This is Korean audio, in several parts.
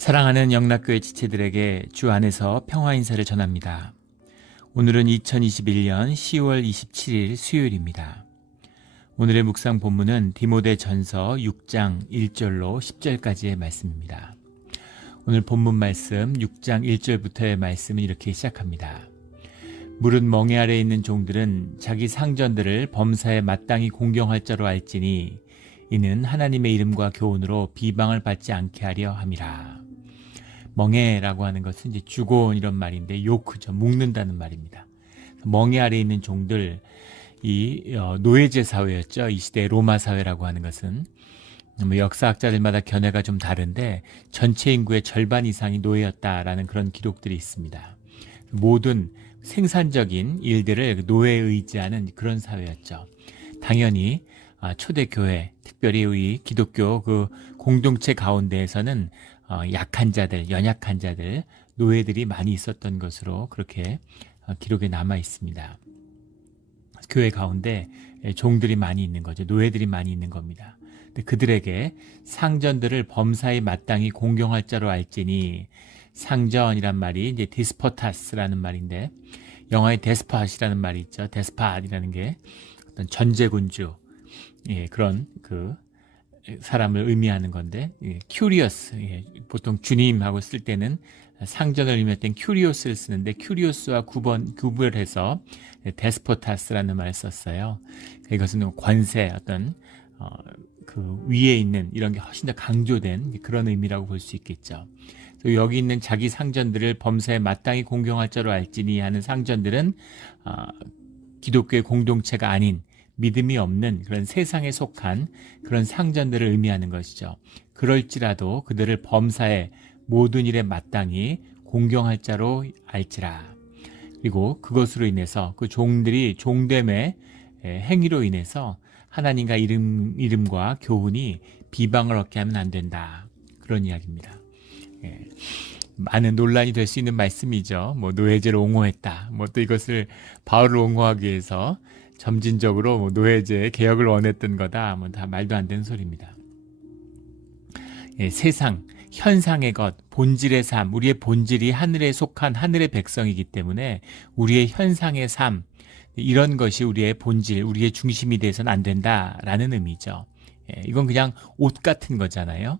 사랑하는 영락교회 지체들에게 주 안에서 평화 인사를 전합니다. 오늘은 2021년 10월 27일 수요일입니다. 오늘의 묵상 본문은 디모데전서 6장 1절로 10절까지의 말씀입니다. 오늘 본문 말씀 6장 1절부터의 말씀은 이렇게 시작합니다. 무릇 멍에 아래 있는 종들은 자기 상전들을 범사에 마땅히 공경할 자로 알지니 이는 하나님의 이름과 교훈으로 비방을 받지 않게 하려 함이라. 멍에라고 하는 것은 이제 주곤 이런 말인데 요크죠. 묶는다는 말입니다. 멍에 아래 있는 종들, 이 노예제 사회였죠. 이 시대 로마 사회라고 하는 것은 역사학자들마다 견해가 좀 다른데 전체 인구의 절반 이상이 노예였다라는 그런 기록들이 있습니다. 모든 생산적인 일들을 노예에 의지하는 그런 사회였죠. 당연히 초대교회, 특별히 이 기독교 그 공동체 가운데에서는 약한 자들, 연약한 자들, 노예들이 많이 있었던 것으로 그렇게 기록에 남아 있습니다. 교회 가운데 종들이 많이 있는 거죠. 노예들이 많이 있는 겁니다. 근데 그들에게 상전들을 범사에 마땅히 공경할 자로 알지니, 상전이란 말이 이제 디스포타스라는 말인데, 영화에 데스팟이라는 말이 있죠. 데스팟이라는 게 어떤 전제군주, 그런 그 사람을 의미하는 건데, 큐리어스, 보통 주님하고 쓸 때는 상전을 의미할 땐 큐리오스를 쓰는데 큐리오스와 구별해서 데스포타스라는 말을 썼어요. 이것은 관세, 어떤 그 위에 있는 이런 게 훨씬 더 강조된 그런 의미라고 볼 수 있겠죠. 여기 있는 자기 상전들을 범사에 마땅히 공경할 자로 알지니 하는 상전들은 기독교의 공동체가 아닌 믿음이 없는 그런 세상에 속한 그런 상전들을 의미하는 것이죠. 그럴지라도 그들을 범사에 모든 일에 마땅히 공경할 자로 알지라. 그리고 그것으로 인해서 그 종들이 종됨의 행위로 인해서 하나님과 이름과 교훈이 비방을 얻게 하면 안 된다. 그런 이야기입니다. 많은 논란이 될 수 있는 말씀이죠. 노예제를 옹호했다. 또 이것을 바울을 옹호하기 위해서 점진적으로 노예제 개혁을 원했던 거다. 다 말도 안 되는 소리입니다. 세상, 현상의 것, 본질의 삶, 우리의 본질이 하늘에 속한 하늘의 백성이기 때문에 우리의 현상의 삶, 이런 것이 우리의 본질, 우리의 중심이 돼서는 안 된다라는 의미죠. 이건 그냥 옷 같은 거잖아요.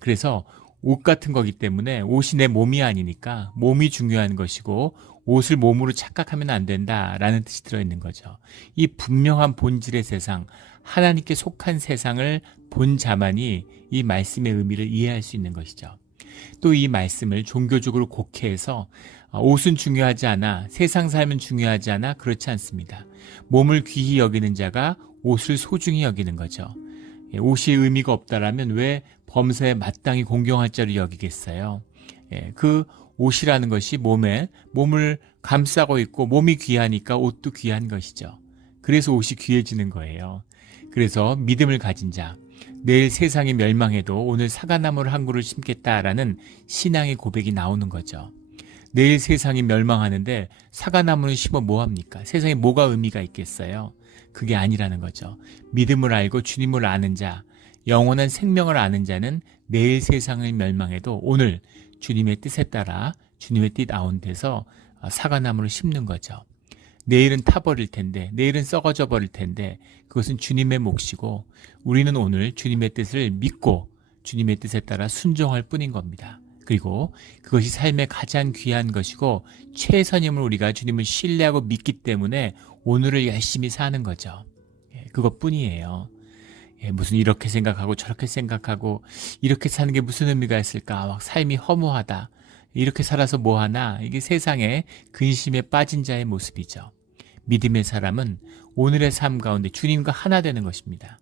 그래서 옷 같은 거기 때문에 옷이 내 몸이 아니니까 몸이 중요한 것이고 옷을 몸으로 착각하면 안 된다라는 뜻이 들어있는 거죠. 이 분명한 본질의 세상, 하나님께 속한 세상을 본 자만이 이 말씀의 의미를 이해할 수 있는 것이죠. 또 이 말씀을 종교적으로 곡해해서 옷은 중요하지 않아, 세상 삶은 중요하지 않아, 그렇지 않습니다. 몸을 귀히 여기는 자가 옷을 소중히 여기는 거죠. 옷이 의미가 없다라면 왜 범사에 마땅히 공경할 자로 여기겠어요? 그 옷이라는 것이 몸을 감싸고 있고 몸이 귀하니까 옷도 귀한 것이죠. 그래서 옷이 귀해지는 거예요. 그래서 믿음을 가진 자, 내일 세상이 멸망해도 오늘 사과나무를 한 그루 심겠다라는 신앙의 고백이 나오는 거죠. 내일 세상이 멸망하는데 사과나무는 심어 뭐합니까? 세상에 뭐가 의미가 있겠어요? 그게 아니라는 거죠. 믿음을 알고 주님을 아는 자, 영원한 생명을 아는 자는 내일 세상을 멸망해도 오늘 주님의 뜻에 따라 주님의 뜻 가운데서 사과나무를 심는 거죠. 내일은 타버릴 텐데, 내일은 썩어져 버릴 텐데 그것은 주님의 몫이고 우리는 오늘 주님의 뜻을 믿고 주님의 뜻에 따라 순종할 뿐인 겁니다. 그리고 그것이 삶의 가장 귀한 것이고 최선임을 우리가 주님을 신뢰하고 믿기 때문에 오늘을 열심히 사는 거죠. 그것뿐이에요. 무슨 이렇게 생각하고 저렇게 생각하고 이렇게 사는 게 무슨 의미가 있을까? 막 삶이 허무하다. 이렇게 살아서 뭐하나? 이게 세상에 근심에 빠진 자의 모습이죠. 믿음의 사람은 오늘의 삶 가운데 주님과 하나 되는 것입니다.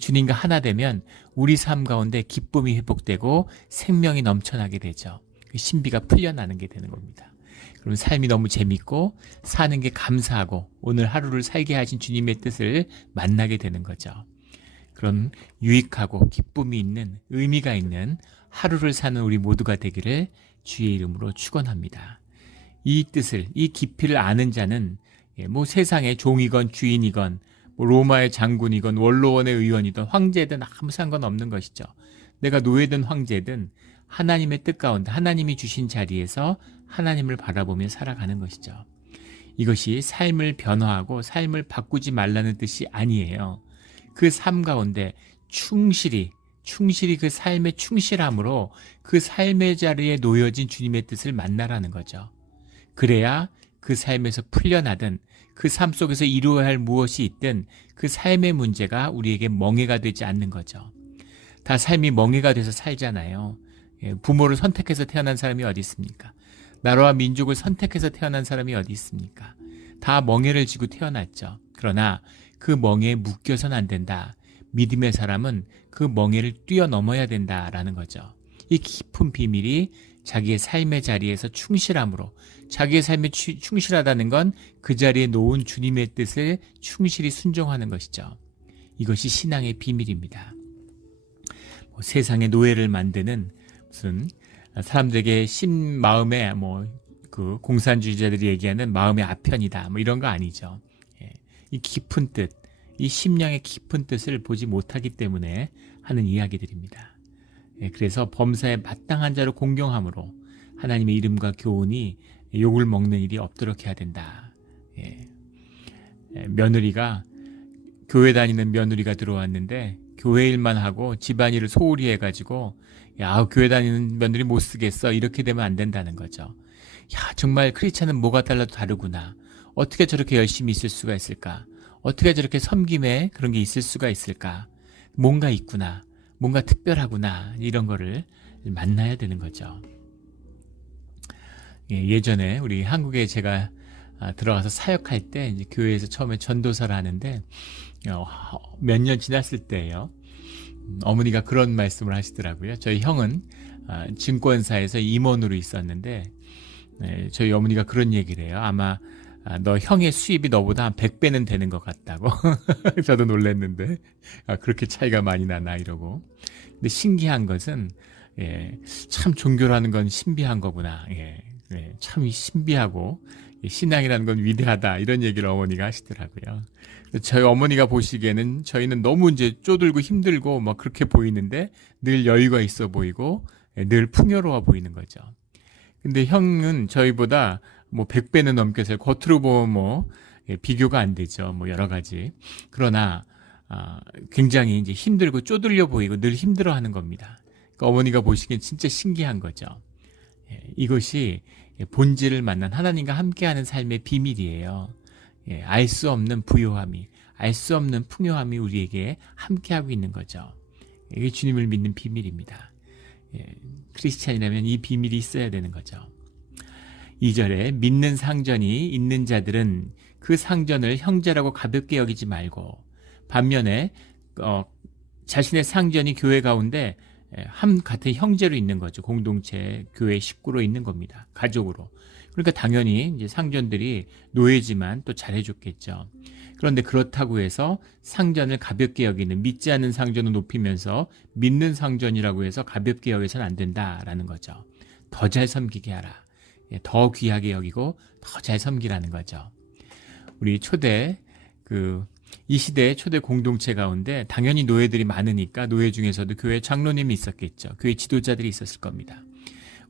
주님과 하나 되면 우리 삶 가운데 기쁨이 회복되고 생명이 넘쳐나게 되죠. 신비가 풀려나는 게 되는 겁니다. 그럼 삶이 너무 재밌고 사는 게 감사하고 오늘 하루를 살게 하신 주님의 뜻을 만나게 되는 거죠. 그런 유익하고 기쁨이 있는, 의미가 있는 하루를 사는 우리 모두가 되기를 주의 이름으로 축원합니다. 이 뜻을, 이 깊이를 아는 자는 세상의 종이건 주인이건 로마의 장군이건 원로원의 의원이든 황제든 아무 상관없는 것이죠. 내가 노예든 황제든 하나님의 뜻 가운데 하나님이 주신 자리에서 하나님을 바라보며 살아가는 것이죠. 이것이 삶을 변화하고 삶을 바꾸지 말라는 뜻이 아니에요. 그 삶 가운데 충실히 그 삶에 충실함으로 그 삶의 자리에 놓여진 주님의 뜻을 만나라는 거죠. 그래야 그 삶에서 풀려나든 그 삶 속에서 이루어야 할 무엇이 있든 그 삶의 문제가 우리에게 멍해가 되지 않는 거죠. 다 삶이 멍해가 돼서 살잖아요. 부모를 선택해서 태어난 사람이 어디 있습니까? 나라와 민족을 선택해서 태어난 사람이 어디 있습니까? 다 멍해를 지고 태어났죠. 그러나 그 멍해에 묶여서는 안 된다. 믿음의 사람은 그 멍해를 뛰어넘어야 된다라는 거죠. 이 깊은 비밀이 자기의 삶의 자리에서 충실함으로, 자기의 삶에 충실하다는 건 그 자리에 놓은 주님의 뜻을 충실히 순종하는 것이죠. 이것이 신앙의 비밀입니다. 세상의 노예를 만드는 무슨 사람들에게 마음에 그 공산주의자들이 얘기하는 마음의 아편이다 이런 거 아니죠. 이 깊은 뜻, 이 심령의 깊은 뜻을 보지 못하기 때문에 하는 이야기들입니다. 그래서 범사에 마땅한 자로 공경함으로 하나님의 이름과 교훈이 욕을 먹는 일이 없도록 해야 된다. 며느리가 교회 다니는 며느리가 들어왔는데 교회 일만 하고 집안일을 소홀히 해가지고 야, 교회 다니는 며느리 못 쓰겠어, 이렇게 되면 안 된다는 거죠. 야, 정말 크리스찬은 뭐가 달라도 다르구나. 어떻게 저렇게 열심히 있을 수가 있을까? 어떻게 저렇게 섬김에 그런 게 있을 수가 있을까? 뭔가 있구나. 뭔가 특별하구나. 이런 거를 만나야 되는 거죠. 예전에 우리 한국에 제가 들어가서 사역할 때 이제 교회에서 처음에 전도사를 하는데 몇 년 지났을 때예요. 어머니가 그런 말씀을 하시더라고요. 저희 형은 증권사에서 임원으로 있었는데 저희 어머니가 그런 얘기를 해요. 아마 너 형의 수입이 너보다 한 100배는 되는 것 같다고. 저도 놀랐는데 그렇게 차이가 많이 나나 이러고. 근데 신기한 것은 참 종교라는 건 신비한 거구나. 참 신비하고 신앙이라는 건 위대하다, 이런 얘기를 어머니가 하시더라고요. 저희 어머니가 보시기에는 저희는 너무 이제 쪼들고 힘들고 그렇게 보이는데 늘 여유가 있어 보이고 늘 풍요로워 보이는 거죠. 근데 형은 저희보다 100배는 넘게 겉으로 보면 비교가 안 되죠. 여러 가지. 그러나 굉장히 이제 힘들고 쪼들려 보이고 늘 힘들어하는 겁니다. 그러니까 어머니가 보시기엔 진짜 신기한 거죠. 이것이 본질을 만난 하나님과 함께하는 삶의 비밀이에요. 알 수 없는 부요함이, 알 수 없는 풍요함이 우리에게 함께하고 있는 거죠. 이게 주님을 믿는 비밀입니다. 크리스찬이라면 이 비밀이 있어야 되는 거죠. 2절에 믿는 상전이 있는 자들은 그 상전을 형제라고 가볍게 여기지 말고, 반면에 자신의 상전이 교회 가운데 같은 형제로 있는 거죠. 공동체, 교회 식구로 있는 겁니다. 가족으로. 그러니까 당연히 이제 상전들이 노예지만 또 잘해줬겠죠. 그런데 그렇다고 해서 상전을 가볍게 여기는, 믿지 않는 상전을 높이면서 믿는 상전이라고 해서 가볍게 여기서는 안 된다라는 거죠. 더 잘 섬기게 하라. 더 귀하게 여기고 더 잘 섬기라는 거죠. 우리 이 시대의 초대 공동체 가운데 당연히 노예들이 많으니까 노예 중에서도 교회 장로님이 있었겠죠. 교회 지도자들이 있었을 겁니다.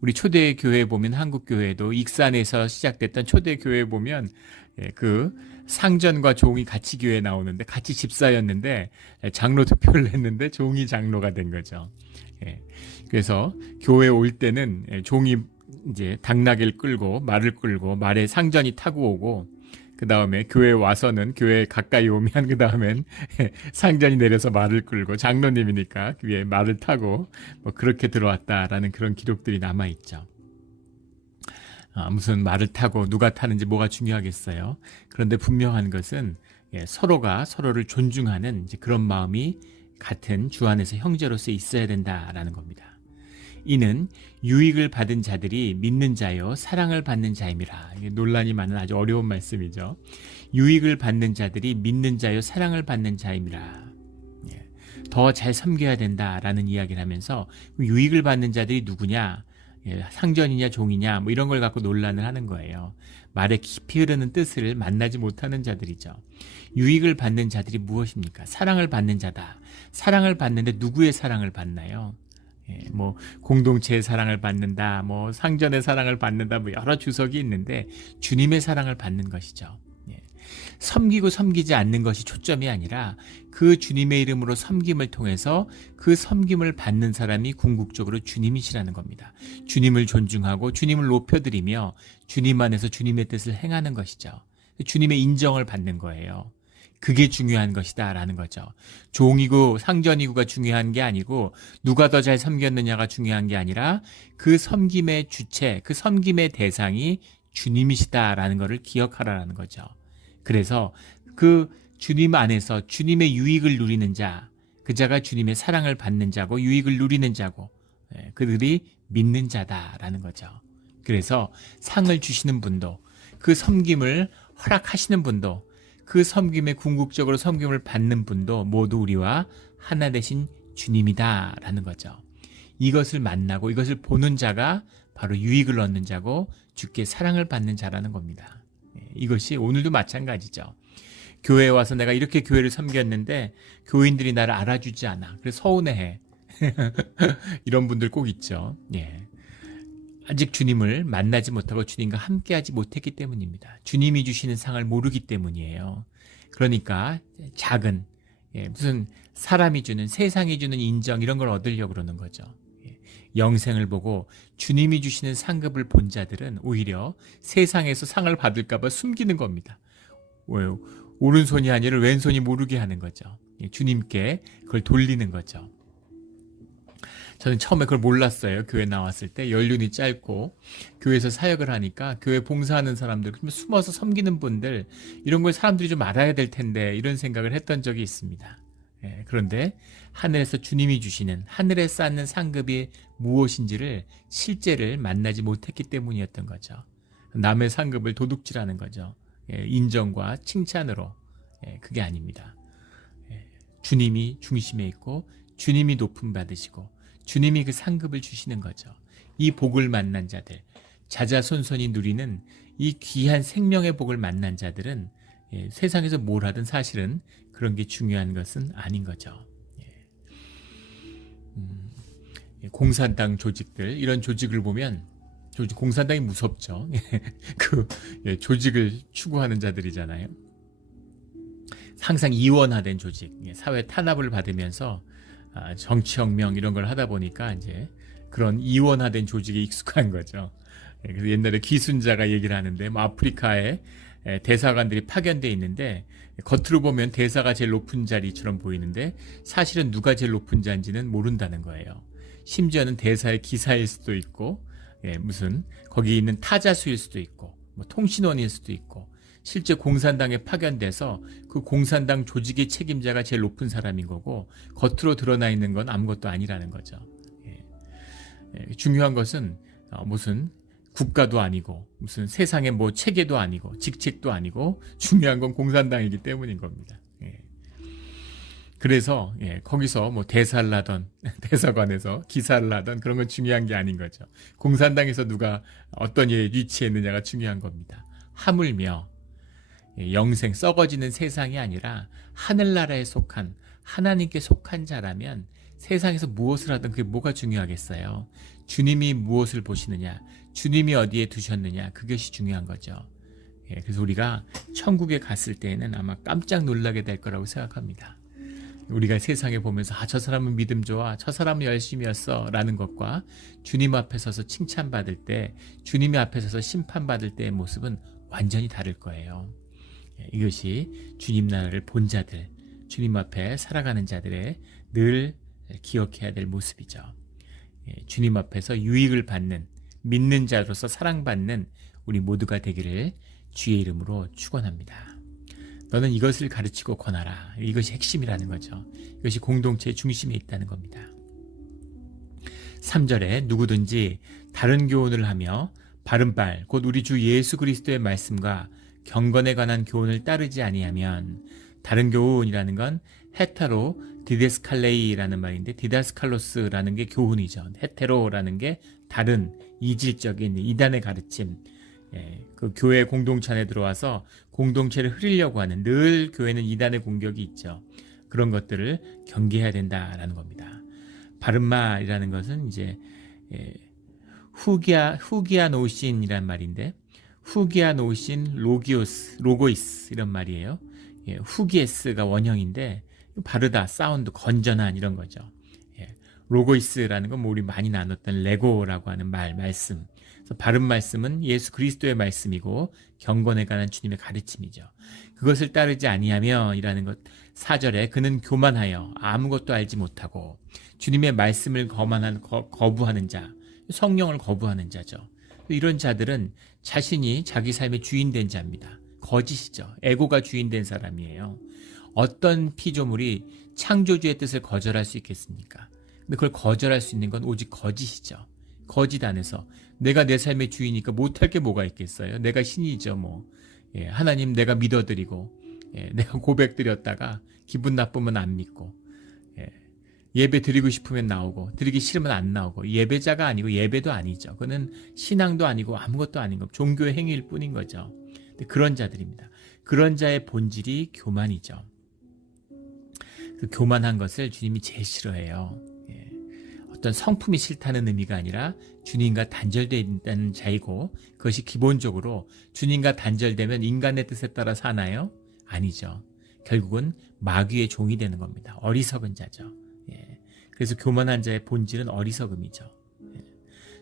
우리 초대 교회에 보면, 한국 교회도 익산에서 시작됐던 초대 교회에 보면 그 상전과 종이 같이 교회에 나오는데 같이 집사였는데 장로 투표를 했는데 종이 장로가 된 거죠. 그래서 교회에 올 때는 종이 이제 당나귀를 끌고 말에 상전이 타고 오고, 그 다음에 교회에 와서는, 교회에 가까이 오면 그 다음엔 상전이 내려서 말을 끌고, 장로님이니까 위에 말을 타고 그렇게 들어왔다라는 그런 기록들이 남아있죠. 무슨 말을 타고 누가 타는지 뭐가 중요하겠어요. 그런데 분명한 것은 서로가 서로를 존중하는 이제 그런 마음이 같은 주 안에서 형제로서 있어야 된다라는 겁니다. 이는 유익을 받은 자들이 믿는 자요 사랑을 받는 자임이라. 논란이 많은 아주 어려운 말씀이죠. 유익을 받는 자들이 믿는 자요 사랑을 받는 자임이라. 더 잘 섬겨야 된다라는 이야기를 하면서 유익을 받는 자들이 누구냐, 상전이냐 종이냐 이런 걸 갖고 논란을 하는 거예요. 말에 깊이 흐르는 뜻을 만나지 못하는 자들이죠. 유익을 받는 자들이 무엇입니까? 사랑을 받는 자다. 사랑을 받는데 누구의 사랑을 받나요? 뭐 공동체의 사랑을 받는다, 뭐 상전의 사랑을 받는다, 뭐 여러 주석이 있는데 주님의 사랑을 받는 것이죠. 섬기고 섬기지 않는 것이 초점이 아니라 그 주님의 이름으로 섬김을 통해서 그 섬김을 받는 사람이 궁극적으로 주님이시라는 겁니다. 주님을 존중하고 주님을 높여드리며 주님 안에서 주님의 뜻을 행하는 것이죠. 주님의 인정을 받는 거예요. 그게 중요한 것이다 라는 거죠. 종이고 상전이고가 중요한 게 아니고 누가 더 잘 섬겼느냐가 중요한 게 아니라 그 섬김의 주체, 그 섬김의 대상이 주님이시다라는 것을 기억하라는 거죠. 그래서 그 주님 안에서 주님의 유익을 누리는 자, 그 자가 주님의 사랑을 받는 자고 유익을 누리는 자고 그들이 믿는 자다라는 거죠. 그래서 상을 주시는 분도 그 섬김을 허락하시는 분도 그 섬김에 궁극적으로 섬김을 받는 분도 모두 우리와 하나 되신 주님이다라는 거죠. 이것을 만나고 이것을 보는 자가 바로 유익을 얻는 자고 주께 사랑을 받는 자라는 겁니다. 이것이 오늘도 마찬가지죠. 교회에 와서 내가 이렇게 교회를 섬겼는데 교인들이 나를 알아주지 않아. 그래서 서운해해. 이런 분들 꼭 있죠. 아직 주님을 만나지 못하고 주님과 함께하지 못했기 때문입니다. 주님이 주시는 상을 모르기 때문이에요. 그러니까 작은 무슨 사람이 주는 세상이 주는 인정 이런 걸 얻으려고 그러는 거죠. 영생을 보고 주님이 주시는 상급을 본 자들은 오히려 세상에서 상을 받을까 봐 숨기는 겁니다. 왜요? 오른손이 아니라 왼손이 모르게 하는 거죠. 주님께 그걸 돌리는 거죠. 저는 처음에 그걸 몰랐어요. 교회 나왔을 때 연륜이 짧고 교회에서 사역을 하니까 교회 봉사하는 사람들, 숨어서 섬기는 분들 이런 걸 사람들이 좀 알아야 될 텐데 이런 생각을 했던 적이 있습니다. 그런데 하늘에서 주님이 주시는 하늘에 쌓는 상급이 무엇인지를 실제를 만나지 못했기 때문이었던 거죠. 남의 상급을 도둑질하는 거죠. 인정과 칭찬으로. 그게 아닙니다. 주님이 중심에 있고 주님이 높임 받으시고 주님이 그 상급을 주시는 거죠. 이 복을 만난 자들, 자자손손이 누리는 이 귀한 생명의 복을 만난 자들은 세상에서 뭘 하든 사실은 그런 게 중요한 것은 아닌 거죠. 공산당 조직들, 이런 조직을 보면 공산당이 무섭죠. 그 조직을 추구하는 자들이잖아요. 항상 이원화된 조직, 사회 탄압을 받으면서 정치혁명 이런 걸 하다 보니까 이제 그런 이원화된 조직에 익숙한 거죠. 그래서 옛날에 기순자가 얘기를 하는데 뭐 아프리카에 대사관들이 파견돼 있는데 겉으로 보면 대사가 제일 높은 자리처럼 보이는데 사실은 누가 제일 높은 자인지는 모른다는 거예요. 심지어는 대사의 기사일 수도 있고 무슨 거기 있는 타자수일 수도 있고 뭐 통신원일 수도 있고 실제 공산당에 파견돼서 그 공산당 조직의 책임자가 제일 높은 사람인 거고 겉으로 드러나 있는 건 아무것도 아니라는 거죠. 중요한 것은 무슨 국가도 아니고 무슨 세상의 뭐 체계도 아니고 직책도 아니고 중요한 건 공산당이기 때문인 겁니다. 그래서 거기서 뭐 대사를 하던 대사관에서 기사를 하던 그런 건 중요한 게 아닌 거죠. 공산당에서 누가 어떤 일에 위치했느냐가 중요한 겁니다. 하물며 영생 썩어지는 세상이 아니라 하늘나라에 속한 하나님께 속한 자라면 세상에서 무엇을 하든 그게 뭐가 중요하겠어요. 주님이 무엇을 보시느냐, 주님이 어디에 두셨느냐, 그것이 중요한 거죠. 그래서 우리가 천국에 갔을 때에는 아마 깜짝 놀라게 될 거라고 생각합니다. 우리가 세상에 보면서 저 사람은 믿음 좋아, 저 사람은 열심히 했어 라는 것과 주님 앞에 서서 칭찬받을 때, 주님 앞에 서서 심판받을 때의 모습은 완전히 다를 거예요. 이것이 주님 나라를 본 자들, 주님 앞에 살아가는 자들의 늘 기억해야 될 모습이죠. 주님 앞에서 유익을 받는, 믿는 자로서 사랑받는 우리 모두가 되기를 주의 이름으로 축원합니다. 너는 이것을 가르치고 권하라. 이것이 핵심이라는 거죠. 이것이 공동체의 중심에 있다는 겁니다. 3절에 누구든지 다른 교훈을 하며 바른말 곧 우리 주 예수 그리스도의 말씀과 경건에 관한 교훈을 따르지 아니하면, 다른 교훈이라는 건 헤테로 디데스칼레이라는 말인데 디다스칼로스라는 게 교훈이죠. 헤테로라는 게 다른 이질적인 이단의 가르침, 그 교회 공동체 안에 들어와서 공동체를 흐리려고 하는, 늘 교회는 이단의 공격이 있죠. 그런 것들을 경계해야 된다라는 겁니다. 바른말이라는 것은 이제 후기아노신이란 말인데, 후기아노신 로고이스 이런 말이에요. 후기에스가 원형인데 바르다, 사운드, 건전한 이런 거죠. 로고이스라는 건 우리 많이 나눴던 레고라고 하는 말씀. 그래서 바른 말씀은 예수 그리스도의 말씀이고 경건에 관한 주님의 가르침이죠. 그것을 따르지 아니하며이라는 것 4절에 그는 교만하여 아무것도 알지 못하고 주님의 말씀을 거부하는 자, 성령을 거부하는 자죠. 이런 자들은 자신이 자기 삶의 주인 된 자입니다. 거짓이죠. 에고가 주인 된 사람이에요. 어떤 피조물이 창조주의 뜻을 거절할 수 있겠습니까? 근데 그걸 거절할 수 있는 건 오직 거짓이죠. 거짓 안에서 내가 내 삶의 주인이니까 못할 게 뭐가 있겠어요? 내가 신이죠 뭐. 하나님 내가 믿어드리고 내가 고백드렸다가 기분 나쁘면 안 믿고 예배 드리고 싶으면 나오고 드리기 싫으면 안 나오고 예배자가 아니고 예배도 아니죠. 그는 신앙도 아니고 아무것도 아닌 것, 종교의 행위일 뿐인 거죠. 근데 그런 자들입니다. 그런 자의 본질이 교만이죠. 그 교만한 것을 주님이 제일 싫어해요. 어떤 성품이 싫다는 의미가 아니라 주님과 단절되어 있다는 자이고, 그것이 기본적으로 주님과 단절되면 인간의 뜻에 따라 사나요? 아니죠. 결국은 마귀의 종이 되는 겁니다. 어리석은 자죠. 그래서 교만한 자의 본질은 어리석음이죠.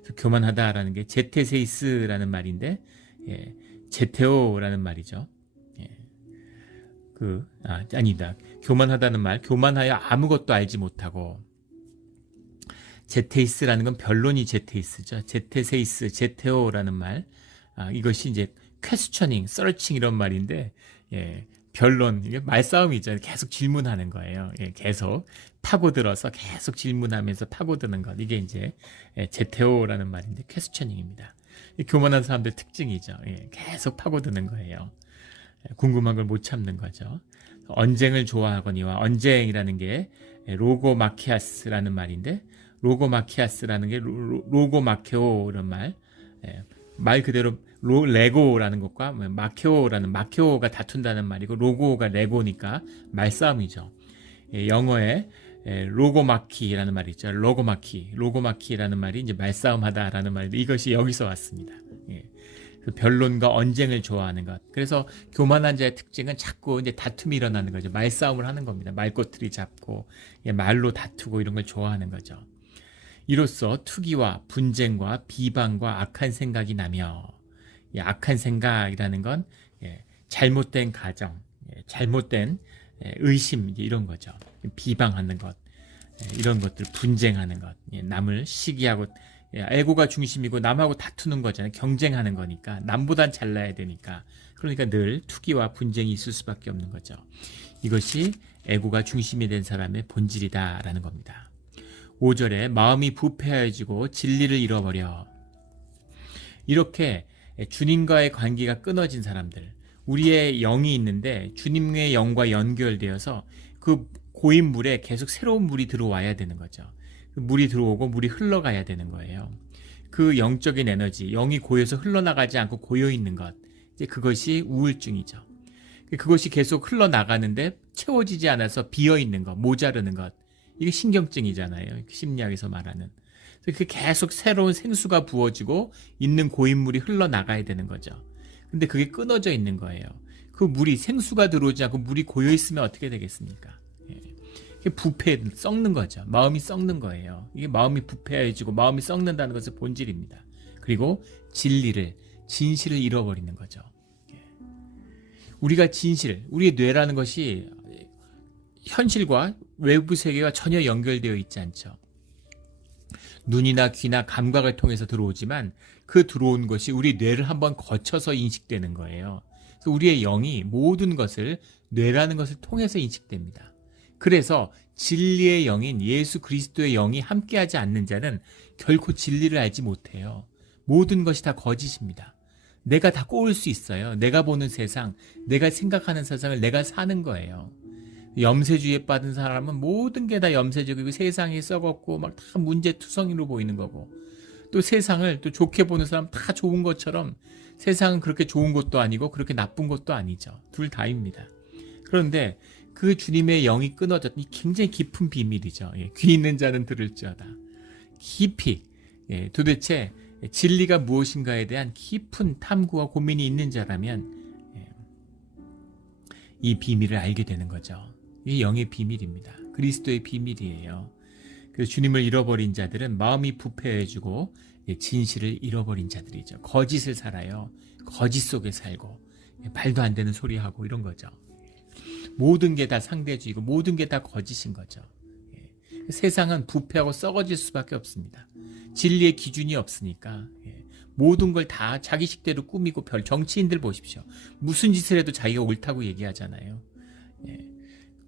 그래서 교만하다라는 게 제테세이스라는 말인데, 제테오라는 말이죠. 아니다. 교만하다는 말, 교만하여 아무것도 알지 못하고, 제테이스라는 건 변론이 제테이스죠. 제테세이스, 제테오라는 말, 이것이 이제 퀘스처닝, 서칭 이런 말인데, 변론, 이게 말싸움이죠. 계속 질문하는 거예요. 계속 파고들어서 계속 질문하면서 파고드는 것, 이게 이제 제테오라는 말인데 퀘스처닝입니다. 교만한 사람들 특징이죠. 계속 파고드는 거예요. 궁금한 걸 못 참는 거죠. 언쟁을 좋아하거니와, 언쟁이라는 게 로고마키아스라는 말인데, 로고마키아스라는 게 로고마케오 이런 말 그대로 레고라는 것과 마케오가 다툰다는 말이고, 로고가 레고니까 말싸움이죠. 영어에 로고마키라는 말이 있죠. 로고마키라는 말이 이제 말싸움하다라는 말인데, 이것이 여기서 왔습니다. 변론과 언쟁을 좋아하는 것. 그래서 교만한 자의 특징은 자꾸 이제 다툼이 일어나는 거죠. 말싸움을 하는 겁니다. 말꼬투리 잡고 말로 다투고 이런 걸 좋아하는 거죠. 이로써 투기와 분쟁과 비방과 악한 생각이 나며, 악한 생각이라는 건 잘못된 가정, 잘못된 의심, 이런 거죠. 비방하는 것, 이런 것들, 분쟁하는 것, 남을 시기하고, 에고가 중심이고 남하고 다투는 거잖아요. 경쟁하는 거니까, 남보단 잘나야 되니까. 그러니까 늘 투기와 분쟁이 있을 수밖에 없는 거죠. 이것이 에고가 중심이 된 사람의 본질이다라는 겁니다. 5절에 마음이 부패해지고 진리를 잃어버려. 이렇게 주님과의 관계가 끊어진 사람들, 우리의 영이 있는데 주님의 영과 연결되어서 그 고인 물에 계속 새로운 물이 들어와야 되는 거죠. 물이 들어오고 물이 흘러가야 되는 거예요. 그 영적인 에너지, 영이 고여서 흘러나가지 않고 고여있는 것, 이제 그것이 우울증이죠. 그것이 계속 흘러나가는데 채워지지 않아서 비어있는 것, 모자르는 것, 이게 신경증이잖아요. 심리학에서 말하는. 그래서 계속 새로운 생수가 부어지고 있는 고인물이 흘러나가야 되는 거죠. 근데 그게 끊어져 있는 거예요. 그 물이, 생수가 들어오지 않고 물이 고여있으면 어떻게 되겠습니까? 부패, 썩는 거죠. 마음이 썩는 거예요. 이게 마음이 부패해지고 마음이 썩는다는 것의 본질입니다. 그리고 진실을 잃어버리는 거죠. 우리가 우리의 뇌라는 것이 현실과 외부 세계가 전혀 연결되어 있지 않죠. 눈이나 귀나 감각을 통해서 들어오지만 그 들어온 것이 우리 뇌를 한번 거쳐서 인식되는 거예요. 그래서 우리의 영이 모든 것을 뇌라는 것을 통해서 인식됩니다. 그래서 진리의 영인 예수 그리스도의 영이 함께하지 않는 자는 결코 진리를 알지 못해요. 모든 것이 다 거짓입니다. 내가 다 꼬을 수 있어요. 내가 보는 세상, 내가 생각하는 세상을 내가 사는 거예요. 염세주의에 빠진 사람은 모든 게 다 염세적이고 세상이 썩었고 막 다 문제투성이로 보이는 거고, 또 세상을 또 좋게 보는 사람 다 좋은 것처럼, 세상은 그렇게 좋은 것도 아니고 그렇게 나쁜 것도 아니죠. 둘 다입니다. 그런데 그 주님의 영이 끊어졌던 굉장히 깊은 비밀이죠. 귀 있는 자는 들을지어다. 깊이 도대체 진리가 무엇인가에 대한 깊은 탐구와 고민이 있는 자라면 이 비밀을 알게 되는 거죠. 이 영의 비밀입니다. 그리스도의 비밀이에요. 그래서 주님을 잃어버린 자들은 마음이 부패해지고 진실을 잃어버린 자들이죠. 거짓을 살아요. 거짓 속에 살고 말도 안 되는 소리하고 이런 거죠. 모든 게 다 상대주의고 모든 게 다 거짓인 거죠. 세상은 부패하고 썩어질 수밖에 없습니다. 진리의 기준이 없으니까 모든 걸 다 자기 식대로 꾸미고 정치인들 보십시오. 무슨 짓을 해도 자기가 옳다고 얘기하잖아요.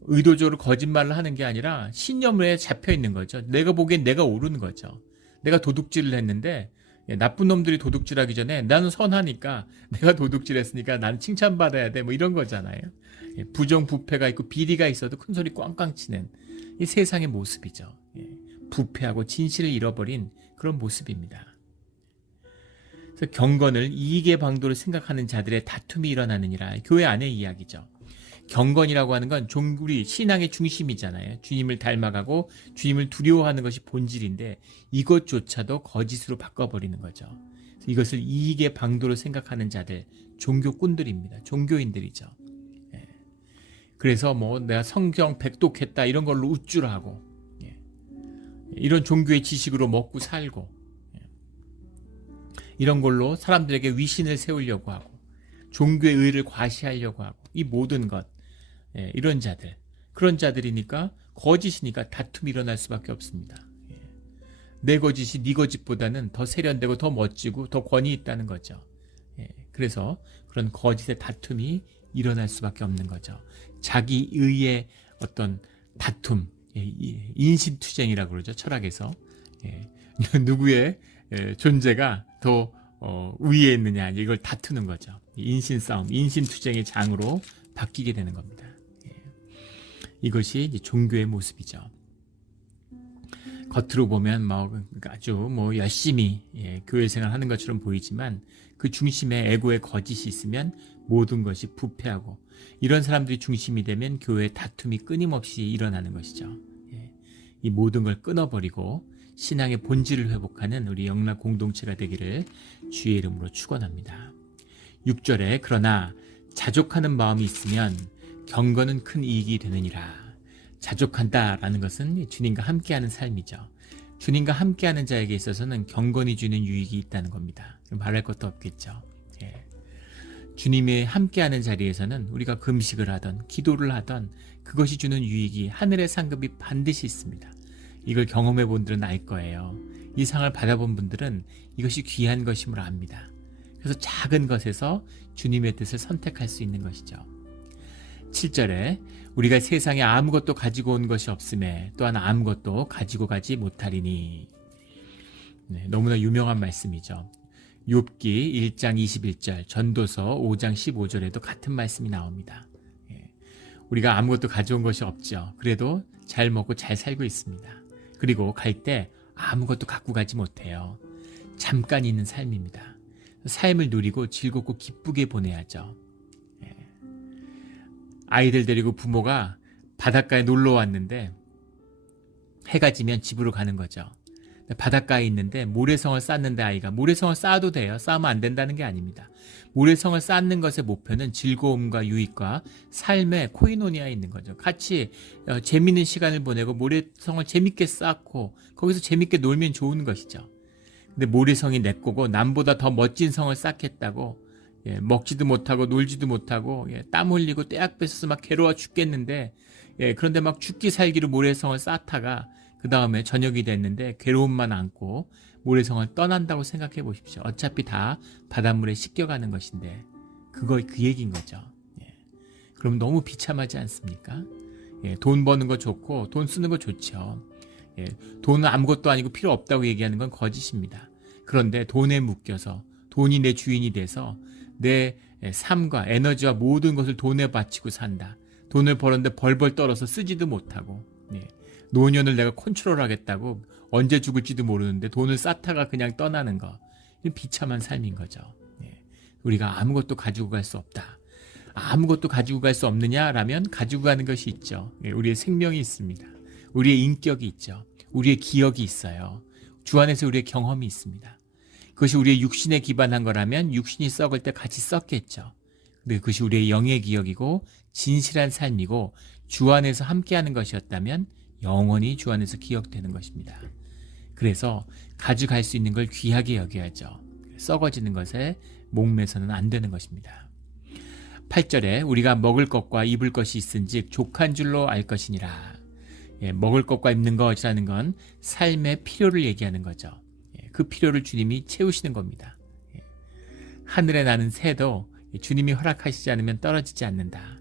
의도적으로 거짓말을 하는 게 아니라 신념에 잡혀 있는 거죠. 내가 보기엔 내가 옳은 거죠. 내가 도둑질을 했는데 나쁜 놈들이 도둑질하기 전에 나는 선하니까 내가 도둑질했으니까 나는 칭찬받아야 돼 뭐 이런 거잖아요. 부정부패가 있고 비리가 있어도 큰소리 꽝꽝 치는 이 세상의 모습이죠. 부패하고 진실을 잃어버린 그런 모습입니다. 그래서 경건을 이익의 방도로 생각하는 자들의 다툼이 일어나느니라. 교회 안의 이야기죠. 경건이라고 하는 건 우리 신앙의 중심이잖아요. 주님을 닮아가고 주님을 두려워하는 것이 본질인데 이것조차도 거짓으로 바꿔버리는 거죠. 이것을 이익의 방도로 생각하는 자들, 종교꾼들입니다. 종교인들이죠. 그래서 내가 성경 백독했다 이런 걸로 우쭐하고 이런 종교의 지식으로 먹고 살고 이런 걸로 사람들에게 위신을 세우려고 하고 종교의 의를 과시하려고 하고 이 모든 것 이런 자들 그런 자들이니까 거짓이니까 다툼이 일어날 수밖에 없습니다. 내 거짓이 네 거짓보다는 더 세련되고 더 멋지고 더 권위 있다는 거죠. 그래서 그런 거짓의 다툼이 일어날 수밖에 없는 거죠. 자기 의의 어떤 다툼, 인신투쟁이라고 그러죠. 철학에서 누구의 존재가 더 위에 있느냐 이걸 다투는 거죠. 인신싸움, 인신투쟁의 장으로 바뀌게 되는 겁니다. 이것이 이제 종교의 모습이죠. 겉으로 보면 아주 열심히 교회 생활하는 것처럼 보이지만 그 중심에 에고의 거짓이 있으면 모든 것이 부패하고 이런 사람들이 중심이 되면 교회의 다툼이 끊임없이 일어나는 것이죠. 이 모든 걸 끊어버리고 신앙의 본질을 회복하는 우리 영락 공동체가 되기를 주의 이름으로 축원합니다. 6절에 그러나 자족하는 마음이 있으면 경건은 큰 이익이 되느니라. 자족한다라는 것은 주님과 함께하는 삶이죠. 주님과 함께하는 자에게 있어서는 경건이 주는 유익이 있다는 겁니다. 말할 것도 없겠죠. 주님이 함께하는 자리에서는 우리가 금식을 하던 기도를 하던 그것이 주는 유익이 하늘의 상급이 반드시 있습니다. 이걸 경험해 본 분들은 알 거예요. 이 상을 받아본 분들은 이것이 귀한 것임을 압니다. 그래서 작은 것에서 주님의 뜻을 선택할 수 있는 것이죠. 7절에 우리가 세상에 아무것도 가지고 온 것이 없음에 또한 아무것도 가지고 가지 못하리니. 너무나 유명한 말씀이죠. 욥기 1장 21절, 전도서 5장 15절에도 같은 말씀이 나옵니다. 우리가 아무것도 가져온 것이 없죠. 그래도 잘 먹고 잘 살고 있습니다. 그리고 갈 때 아무것도 갖고 가지 못해요. 잠깐 있는 삶입니다. 삶을 누리고 즐겁고 기쁘게 보내야죠. 아이들 데리고 부모가 바닷가에 놀러 왔는데 해가 지면 집으로 가는 거죠. 바닷가에 있는데 모래성을 쌓는데 아이가 모래성을 쌓아도 돼요. 쌓으면 안 된다는 게 아닙니다. 모래성을 쌓는 것의 목표는 즐거움과 유익과 삶의 코이노니아에 있는 거죠. 같이 재밌는 시간을 보내고 모래성을 재밌게 쌓고 거기서 재밌게 놀면 좋은 것이죠. 근데 모래성이 내 거고 남보다 더 멋진 성을 쌓겠다고 먹지도 못하고 놀지도 못하고 땀 흘리고 떼약 뺏어서 막 괴로워 죽겠는데 그런데 막 죽기 살기로 모래성을 쌓다가 그 다음에 저녁이 됐는데 괴로움만 안고 모래성을 떠난다고 생각해 보십시오. 어차피 다 바닷물에 씻겨가는 것인데 그 얘기인 거죠. 그럼 너무 비참하지 않습니까? 돈 버는 거 좋고 돈 쓰는 거 좋죠. 돈은 아무것도 아니고 필요 없다고 얘기하는 건 거짓입니다. 그런데 돈에 묶여서 돈이 내 주인이 돼서 내 삶과 에너지와 모든 것을 돈에 바치고 산다. 돈을 벌었는데 벌벌 떨어서 쓰지도 못하고 노년을 내가 컨트롤하겠다고 언제 죽을지도 모르는데 돈을 쌓다가 그냥 떠나는 거. 비참한 삶인 거죠. 우리가 아무것도 가지고 갈 수 없다. 아무것도 가지고 갈 수 없느냐라면 가지고 가는 것이 있죠. 우리의 생명이 있습니다. 우리의 인격이 있죠. 우리의 기억이 있어요. 주 안에서 우리의 경험이 있습니다. 그것이 우리의 육신에 기반한 거라면 육신이 썩을 때 같이 썩겠죠. 근데 그것이 우리의 영의 기억이고 진실한 삶이고 주 안에서 함께하는 것이었다면 영원히 주 안에서 기억되는 것입니다. 그래서 가져갈 수 있는 걸 귀하게 여겨야죠. 썩어지는 것에 목매서는 안 되는 것입니다. 8절에 우리가 먹을 것과 입을 것이 있은즉 족한 줄로 알 것이니라. 먹을 것과 입는 것이라는 건 삶의 필요를 얘기하는 거죠. 그 필요를 주님이 채우시는 겁니다. 하늘에 나는 새도 주님이 허락하시지 않으면 떨어지지 않는다.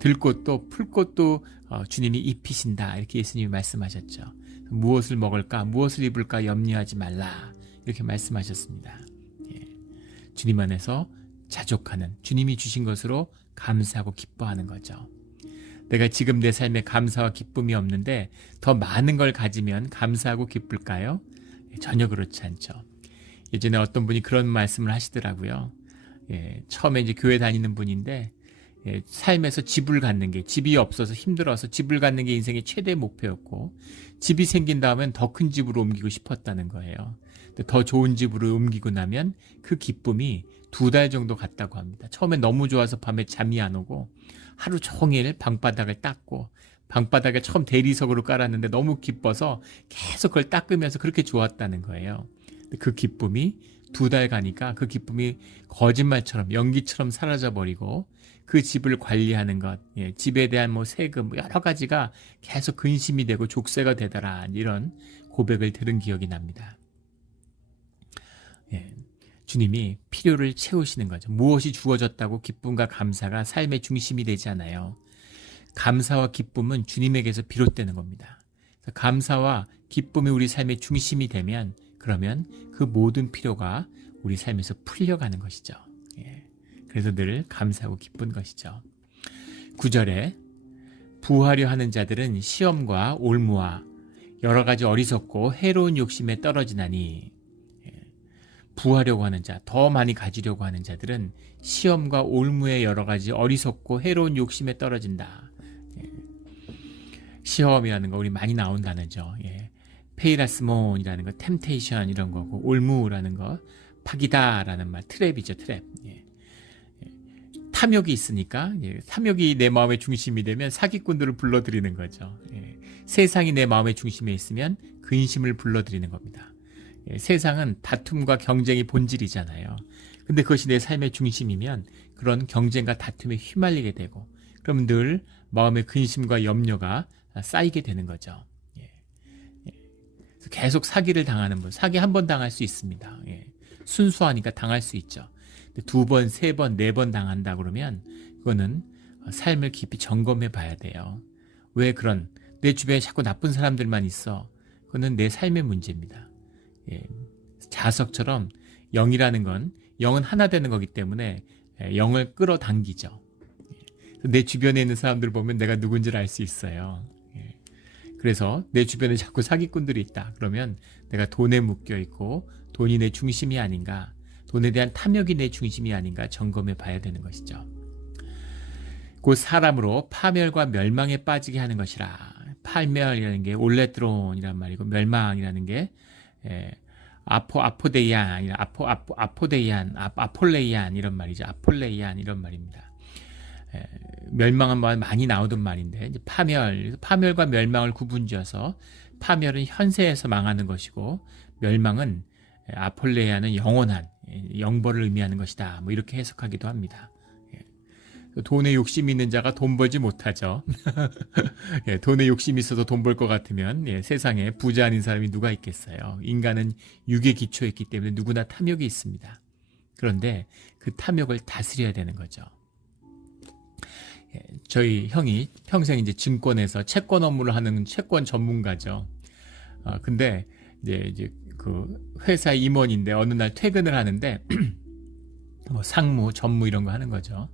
들꽃도 풀꽃도 주님이 입히신다. 이렇게 예수님이 말씀하셨죠. 무엇을 먹을까 무엇을 입을까 염려하지 말라. 이렇게 말씀하셨습니다. 주님 안에서 자족하는, 주님이 주신 것으로 감사하고 기뻐하는 거죠. 내가 지금 내 삶에 감사와 기쁨이 없는데 더 많은 걸 가지면 감사하고 기쁠까요? 전혀 그렇지 않죠. 예전에 어떤 분이 그런 말씀을 하시더라고요. 처음에 이제 교회 다니는 분인데 삶에서 집을 갖는 게, 집이 없어서 힘들어서 집을 갖는 게 인생의 최대 목표였고, 집이 생긴 다음엔 더 큰 집으로 옮기고 싶었다는 거예요. 더 좋은 집으로 옮기고 나면 그 기쁨이 2달 정도 갔다고 합니다. 처음에 너무 좋아서 밤에 잠이 안 오고 하루 종일 방바닥을 닦고, 방바닥에 처음 대리석으로 깔았는데 너무 기뻐서 계속 그걸 닦으면서 그렇게 좋았다는 거예요. 그 기쁨이 2달 가니까 그 기쁨이 거짓말처럼, 연기처럼 사라져버리고 그 집을 관리하는 것, 집에 대한 세금 여러 가지가 계속 근심이 되고 족쇄가 되더라, 이런 고백을 들은 기억이 납니다. 주님이 필요를 채우시는 거죠. 무엇이 주어졌다고 기쁨과 감사가 삶의 중심이 되지 않아요. 감사와 기쁨은 주님에게서 비롯되는 겁니다. 감사와 기쁨이 우리 삶의 중심이 되면, 그러면 그 모든 필요가 우리 삶에서 풀려가는 것이죠. 그래서 늘 감사하고 기쁜 것이죠. 9절에 부하려 하는 자들은 시험과 올무와 여러 가지 어리석고 해로운 욕심에 떨어지나니, 부하려고 하는 자, 더 많이 가지려고 하는 자들은 시험과 올무의 여러 가지 어리석고 해로운 욕심에 떨어진다. 시험이라는 거 우리 많이 나온 단어죠. 페이라스몬이라는 거 템테이션 이런 거고, 올무라는 거 파기다라는 말, 트랩이죠, 트랩. 탐욕이 있으니까, 탐욕이 내 마음의 중심이 되면 사기꾼들을 불러들이는 거죠. 세상이 내 마음의 중심에 있으면 근심을 불러들이는 겁니다. 세상은 다툼과 경쟁이 본질이잖아요. 근데 그것이 내 삶의 중심이면 그런 경쟁과 다툼에 휘말리게 되고, 그럼 늘 마음의 근심과 염려가 쌓이게 되는 거죠. 계속 사기를 당하는 분, 사기 한 번 당할 수 있습니다. 순수하니까 당할 수 있죠. 2번, 3번, 4번 당한다 그러면 그거는 삶을 깊이 점검해 봐야 돼요. 왜 내 주변에 자꾸 나쁜 사람들만 있어? 그거는 내 삶의 문제입니다. 자석처럼 영이라는 건, 영은 하나 되는 거기 때문에 영을 끌어당기죠. 내 주변에 있는 사람들을 보면 내가 누군지를 알 수 있어요. 그래서 내 주변에 자꾸 사기꾼들이 있다 그러면 내가 돈에 묶여 있고 돈이 내 중심이 아닌가, 돈에 대한 탐욕이 내 중심이 아닌가 점검해 봐야 되는 것이죠. 곧 사람으로 파멸과 멸망에 빠지게 하는 것이라. 파멸이라는 게 올레트론이란 말이고, 멸망이라는 게 아포데이안, 아폴레이안 이런 말이죠. 아폴레이안 이런 말입니다. 멸망은 많이 나오던 말인데, 이제 파멸과 멸망을 구분지어서, 파멸은 현세에서 망하는 것이고, 멸망은, 아폴레이안은 영원한 영벌을 의미하는 것이다. 이렇게 해석하기도 합니다. 돈에 욕심이 있는 자가 돈 벌지 못하죠. 돈에 욕심이 있어서 돈 벌 것 같으면 세상에 부자 아닌 사람이 누가 있겠어요. 인간은 육에 기초했기 때문에 누구나 탐욕이 있습니다. 그런데 그 탐욕을 다스려야 되는 거죠. 저희 형이 평생 이제 증권에서 채권 업무를 하는 채권 전문가죠. 근데 이제 그 회사 임원인데 어느 날 퇴근을 하는데 상무, 전무 이런 거 하는 거죠.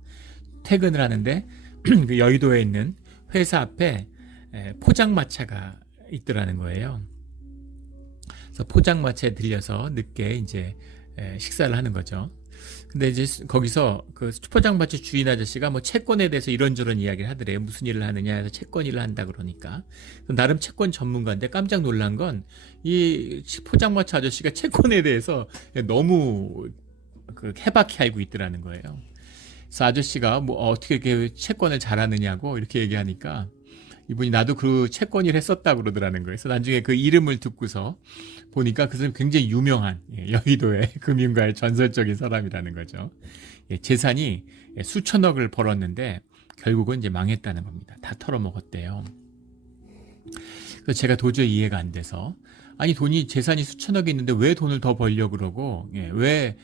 퇴근을 하는데 그 여의도에 있는 회사 앞에 포장마차가 있더라는 거예요. 그래서 포장마차에 들려서 늦게 이제 식사를 하는 거죠. 근데 이제 거기서 그 포장마차 주인 아저씨가 뭐 채권에 대해서 이런저런 이야기를 하더래요. 무슨 일을 하느냐 해서 채권 일을 한다 그러니까. 나름 채권 전문가인데 깜짝 놀란 건 이 포장마차 아저씨가 채권에 대해서 너무 그 해박히 알고 있더라는 거예요. 그래서 아저씨가 뭐 어떻게 이렇게 채권을 잘하느냐고 이렇게 얘기하니까 이분이 나도 그 채권 일 했었다고 그러더라는 거예요. 그래서 나중에 그 이름을 듣고서 보니까 그 사람이 굉장히 유명한 여의도의 금융가의 전설적인 사람이라는 거죠. 재산이 수천억을 벌었는데 결국은 이제 망했다는 겁니다. 다 털어먹었대요. 그래서 제가 도저히 이해가 안 돼서 아니 돈이 재산이 수천억이 있는데 왜 돈을 더 벌려고 그러고 왜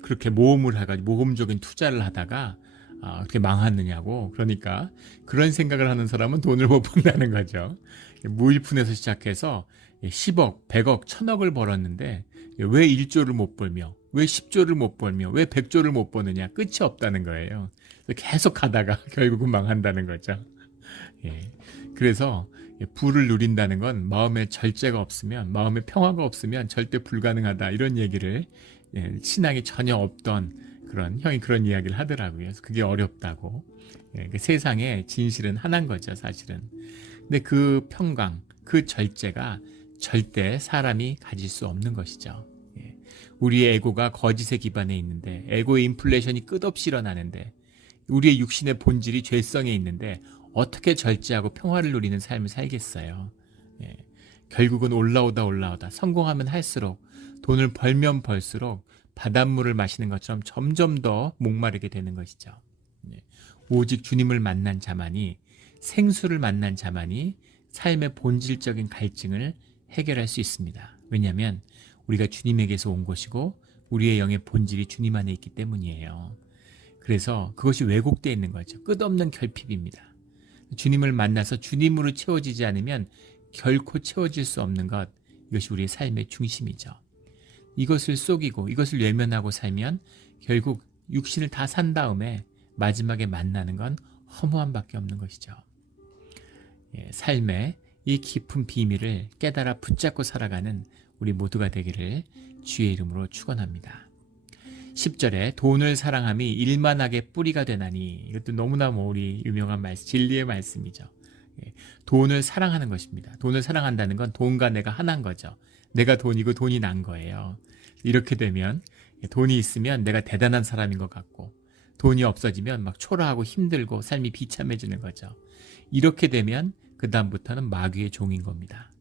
그렇게 모험을 해가지고 모험적인 투자를 하다가 어떻게 망했느냐고. 그러니까 그런 생각을 하는 사람은 돈을 못 번다는 거죠. 무일푼에서 시작해서 10억, 100억, 1000억을 벌었는데 왜 1조를 못 벌며 왜 10조를 못 벌며 왜 100조를 못 버느냐 끝이 없다는 거예요. 계속 가다가 결국은 망한다는 거죠. 그래서 부를 누린다는 건 마음에 절제가 없으면 마음에 평화가 없으면 절대 불가능하다 이런 얘기를 신앙이 전혀 없던 그런 형이 그런 이야기를 하더라고요. 그래서 그게 어렵다고. 그 세상에 진실은 하나인 거죠, 사실은. 근데 그 평강, 그 절제가 절대 사람이 가질 수 없는 것이죠. 우리의 에고가 거짓에 기반해 있는데, 에고의 인플레이션이 끝없이 일어나는데, 우리의 육신의 본질이 죄성에 있는데 어떻게 절제하고 평화를 누리는 삶을 살겠어요. 결국은 올라오다 성공하면 할수록 돈을 벌면 벌수록 바닷물을 마시는 것처럼 점점 더 목마르게 되는 것이죠. 오직 주님을 만난 자만이 생수를 만난 자만이 삶의 본질적인 갈증을 해결할 수 있습니다. 왜냐하면 우리가 주님에게서 온 것이고 우리의 영의 본질이 주님 안에 있기 때문이에요. 그래서 그것이 왜곡되어 있는 거죠. 끝없는 결핍입니다. 주님을 만나서 주님으로 채워지지 않으면 결코 채워질 수 없는 것, 이것이 우리의 삶의 중심이죠. 이것을 속이고 이것을 외면하고 살면 결국 육신을 다 산 다음에 마지막에 만나는 건 허무함밖에 없는 것이죠. 삶의 이 깊은 비밀을 깨달아 붙잡고 살아가는 우리 모두가 되기를 주의 이름으로 축원합니다. 10절에 돈을 사랑함이 일만하게 뿌리가 되나니, 이것도 너무나 우리 유명한 말씀, 진리의 말씀이죠. 돈을 사랑하는 것입니다. 돈을 사랑한다는 건 돈과 내가 하나인 거죠. 내가 돈이고 돈이 난 거예요. 이렇게 되면 돈이 있으면 내가 대단한 사람인 것 같고 돈이 없어지면 막 초라하고 힘들고 삶이 비참해지는 거죠. 이렇게 되면 그 다음부터는 마귀의 종인 겁니다.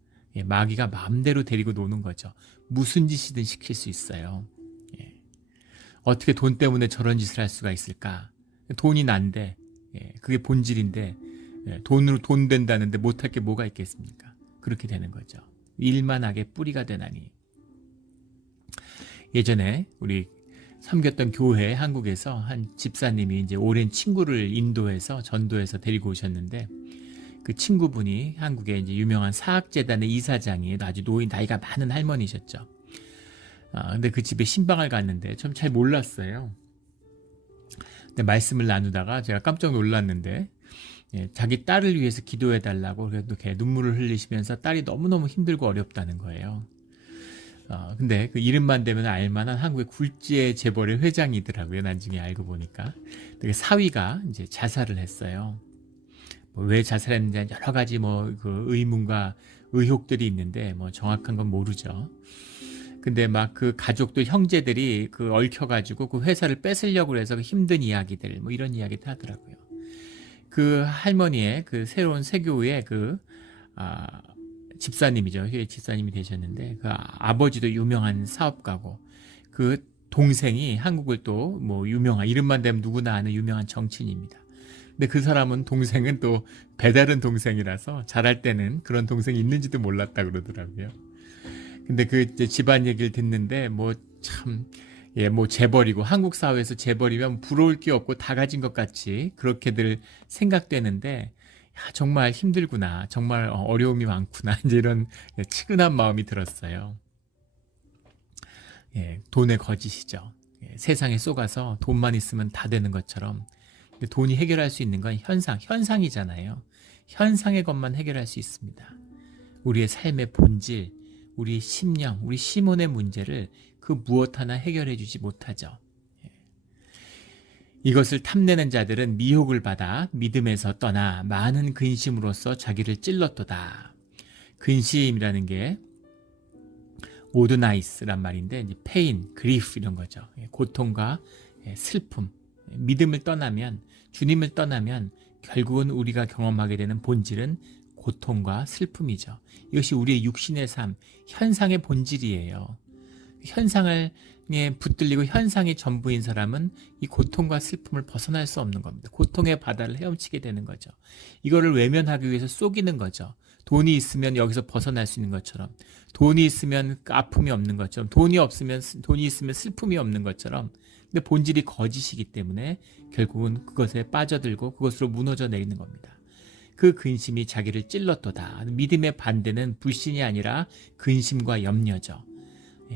마귀가 마음대로 데리고 노는 거죠. 무슨 짓이든 시킬 수 있어요. 어떻게 돈 때문에 저런 짓을 할 수가 있을까? 돈이 난데, 그게 본질인데 돈으로 돈 된다는데 못할 게 뭐가 있겠습니까? 그렇게 되는 거죠. 일만하게 뿌리가 되나니. 예전에 우리 섬겼던 교회 한국에서 한 집사님이 이제 오랜 친구를 인도해서 전도해서 데리고 오셨는데, 그 친구분이 한국의 이제 유명한 사학재단의 이사장이에요. 아주 나이가 많은 할머니셨죠. 근데 그 집에 신방을 갔는데 좀 잘 몰랐어요. 근데 말씀을 나누다가 제가 깜짝 놀랐는데, 자기 딸을 위해서 기도해 달라고 그래도 이렇게 눈물을 흘리시면서 딸이 너무너무 힘들고 어렵다는 거예요. 근데 그 이름만 되면 알만한 한국의 굴지의 재벌의 회장이더라고요. 나중에 알고 보니까. 그 사위가 이제 자살을 했어요. 왜 자살했는지 여러 가지 그 의문과 의혹들이 있는데 정확한 건 모르죠. 근데 막 그 가족들, 형제들이 그 얽혀가지고 그 회사를 뺏으려고 해서 그 힘든 이야기들, 이런 이야기들 하더라고요. 그 할머니의 그 새로운 세교의 집사님이죠. 집사님이 되셨는데, 그 아버지도 유명한 사업가고, 그 동생이 한국을 또 유명한, 이름만 되면 누구나 아는 유명한 정치인입니다. 근데 그 사람은 동생은 또 배다른 동생이라서 잘할 때는 그런 동생이 있는지도 몰랐다 그러더라고요. 근데 그 집안 얘기를 듣는데 재벌이고 한국 사회에서 재벌이면 부러울 게 없고 다 가진 것 같이 그렇게들 생각되는데, 정말 힘들구나, 정말 어려움이 많구나, 이제 이런 측은한 마음이 들었어요. 돈의 거짓이죠. 세상에 속아서 돈만 있으면 다 되는 것처럼 돈이 해결할 수 있는 건 현상이잖아요. 현상의 것만 해결할 수 있습니다. 우리의 삶의 본질, 우리의 심령, 우리 심원의 문제를 그 무엇 하나 해결해 주지 못하죠. 이것을 탐내는 자들은 미혹을 받아 믿음에서 떠나 많은 근심으로써 자기를 찔렀도다. 근심이라는 게 오드나이스란 말인데 이제 페인, 그리프 이런 거죠. 고통과 슬픔, 믿음을 떠나면, 주님을 떠나면 결국은 우리가 경험하게 되는 본질은 고통과 슬픔이죠. 이것이 우리의 육신의 삶, 현상의 본질이에요. 현상을 붙들리고 현상이 전부인 사람은 이 고통과 슬픔을 벗어날 수 없는 겁니다. 고통의 바다를 헤엄치게 되는 거죠. 이거를 외면하기 위해서 속이는 거죠. 돈이 있으면 여기서 벗어날 수 있는 것처럼, 돈이 있으면 아픔이 없는 것처럼, 돈이 있으면 슬픔이 없는 것처럼. 근데 본질이 거짓이기 때문에 결국은 그것에 빠져들고 그것으로 무너져 내리는 겁니다. 그 근심이 자기를 찔렀도다. 믿음의 반대는 불신이 아니라 근심과 염려죠.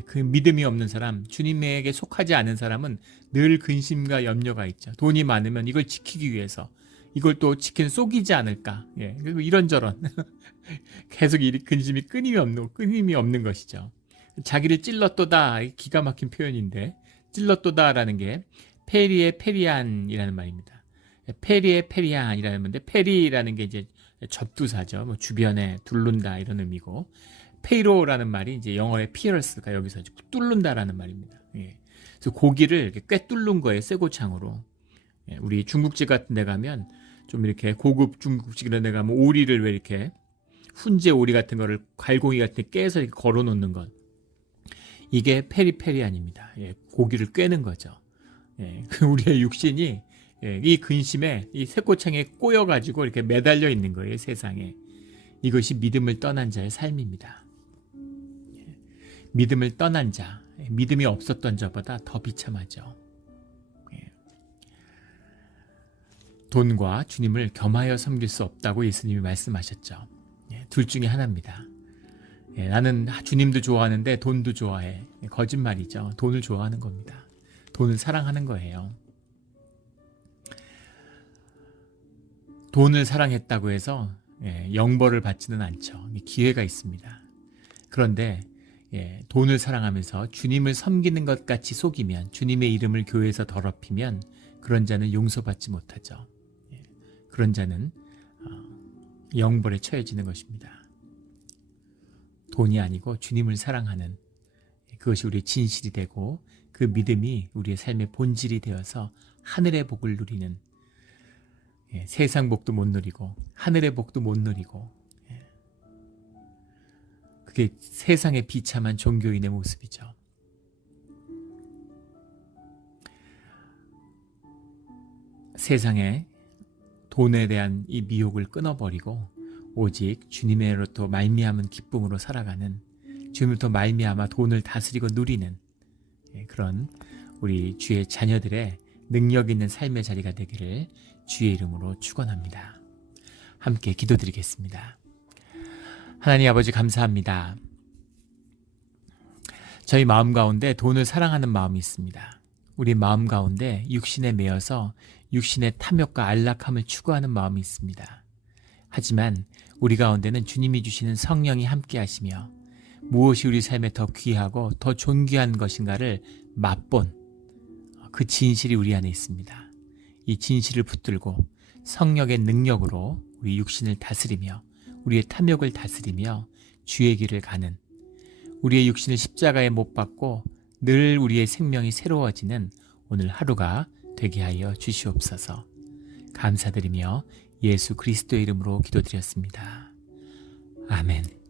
그 믿음이 없는 사람, 주님에게 속하지 않은 사람은 늘 근심과 염려가 있죠. 돈이 많으면 이걸 지키기 위해서, 이걸 또 속이지 않을까. 그리고 이런저런 계속 이 근심이 끊임이 없는 것이죠. 자기를 찔렀도다, 기가 막힌 표현인데, 찔렀도다라는 게 페리에 페리안이라는 말입니다. 페리에 페리안이라는 건데, 페리라는 게 이제 접두사죠. 뭐 주변에 둘른다 이런 의미고, 페이로라는 말이 이제 영어의 피어스가 여기서 뚫는다라는 말입니다. 그래서 고기를 이렇게 꽤 뚫는 거예요, 쇠고창으로. 우리 중국집 같은 데 가면 좀 이렇게 고급 중국집 이런 데 가면 오리를 왜 이렇게 훈제 오리 같은 거를 갈고기 같은 데 깨서 이렇게 걸어 놓는 것, 이게 페리페리안입니다. 고기를 꿰는 거죠. 우리의 육신이 이 근심에, 이 쇠고창에 꼬여가지고 이렇게 매달려 있는 거예요, 세상에. 이것이 믿음을 떠난 자의 삶입니다. 믿음을 떠난 자, 믿음이 없었던 자보다 더 비참하죠. 돈과 주님을 겸하여 섬길 수 없다고 예수님이 말씀하셨죠. 둘 중에 하나입니다. 나는 주님도 좋아하는데 돈도 좋아해. 거짓말이죠. 돈을 좋아하는 겁니다. 돈을 사랑하는 거예요. 돈을 사랑했다고 해서 영벌을 받지는 않죠. 기회가 있습니다. 그런데 돈을 사랑하면서 주님을 섬기는 것 같이 속이면, 주님의 이름을 교회에서 더럽히면 그런 자는 용서받지 못하죠. 그런 자는 영벌에 처해지는 것입니다. 돈이 아니고 주님을 사랑하는, 그것이 우리의 진실이 되고 그 믿음이 우리의 삶의 본질이 되어서 하늘의 복을 누리는, 세상 복도 못 누리고 하늘의 복도 못 누리고, 그게 세상의 비참한 종교인의 모습이죠. 세상에 돈에 대한 이 미혹을 끊어버리고 오직 주님으로부터 말미암은 기쁨으로 살아가는, 주님으로부터 말미암아 돈을 다스리고 누리는 그런 우리 주의 자녀들의 능력 있는 삶의 자리가 되기를 주의 이름으로 축원합니다. 함께 기도드리겠습니다. 하나님 아버지, 감사합니다. 저희 마음 가운데 돈을 사랑하는 마음이 있습니다. 우리 마음 가운데 육신에 매여서 육신의 탐욕과 안락함을 추구하는 마음이 있습니다. 하지만 우리 가운데는 주님이 주시는 성령이 함께 하시며 무엇이 우리 삶에 더 귀하고 더 존귀한 것인가를 맛본 그 진실이 우리 안에 있습니다. 이 진실을 붙들고 성령의 능력으로 우리 육신을 다스리며 우리의 탐욕을 다스리며 주의 길을 가는, 우리의 육신을 십자가에 못 박고 늘 우리의 생명이 새로워지는 오늘 하루가 되게 하여 주시옵소서. 감사드리며 예수 그리스도의 이름으로 기도드렸습니다. 아멘.